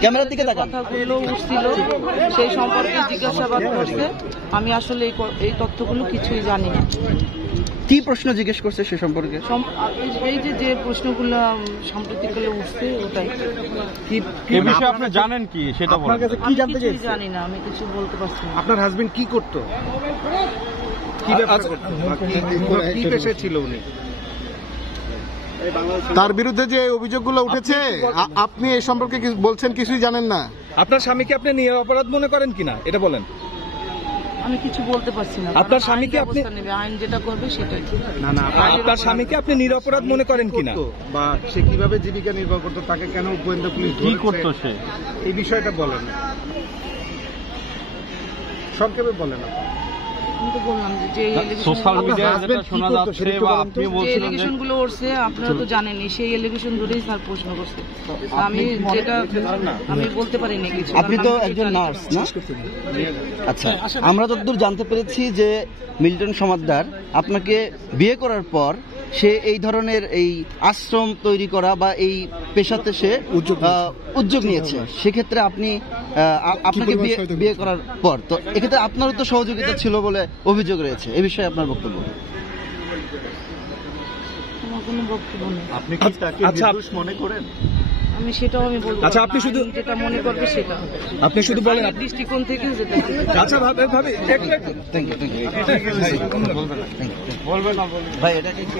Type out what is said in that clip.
ক্যামেরার দিকে তাকান। কথাগুলো উঠছিল সেই সম্পর্কে জিজ্ঞাসাবাদ করছে। আমি আসলে এই তথ্যগুলো কিছুই জানি না। কি প্রশ্ন জিজ্ঞেস করছে সে সম্পর্কে? এই যে প্রশ্নগুলো সাম্প্রতিককালে উঠছে ওটাই। এই বিষয়ে আপনি জানেন কি সেটা বলেন। আপনার কাছে কি জানতে চাইছেন? জানি না, আমি কিছু বলতে পারছি না। আপনার হাজবেন্ড কি করতো, কি ব্যবসা করতো, কি পেশায় ছিল উনি? তার বিরুদ্ধে যে অভিযোগগুলো উঠেছে আপনি এই সম্পর্কে বলছেন কিছুই জানেন না। আপনার স্বামীকে আপনি নিরপরাধ মনে করেন কিনা এটা বলেন। আমি কিছু বলতে পারছি না। আপনার স্বামীকে আপনি আইন যেটা করবে সেটাই। না আপনার স্বামীকে আপনি নিরপরাধ মনে করেন কিনা, বা সে কিভাবে জীবিকা নির্বাহ করতো, তাকে কেন গোয়েন্দা পুলিশ কি করতো সে, এই বিষয়টা বলেন, সংক্ষেপে বলেন। আমি তো বললাম যে সোশ্যাল মিডিয়ায় যেটা শোনা যাচ্ছে বা আপনি বলছিলেন যে এলিগেশনগুলো উঠছে, আপনারা তো জানেনই, সেই এলিগেশন ধরেই স্যার প্রশ্ন করছে। আমি যেটা আমি বলতে পারিনি কিছু। আপনি তো একজন নার্স না? আচ্ছা, আমরা যতদূর জানতে পেরেছি যে মিল্টন সমাদ্দার আপনাকে বিয়ে করার পর সে এই ধরনের এই আশ্রম তৈরি করা বা এই পেশাতে সে উদ্যোগ নিয়েছে। সেক্ষেত্রে আপনি আপনাকে বিয়ে করার পর তো এক্ষেত্রে আপনারও তো সহযোগিতা ছিল বলে অভিযোগ রয়েছে। এ বিষয়ে আপনার বক্তব্য? আমার কোনো বক্তব্য নেই। আপনি কি তাকে নির্দোষ মনে করেন? আমি সেটাও আমি বলবো। আচ্ছা, আপনি শুধু যেটা মনে করবে সেটা আপনি শুধু বলেন দৃষ্টিকোণ থেকে যেটা। আচ্ছা ভাবে থ্যাংক ইউ। ভাই এটাকে কি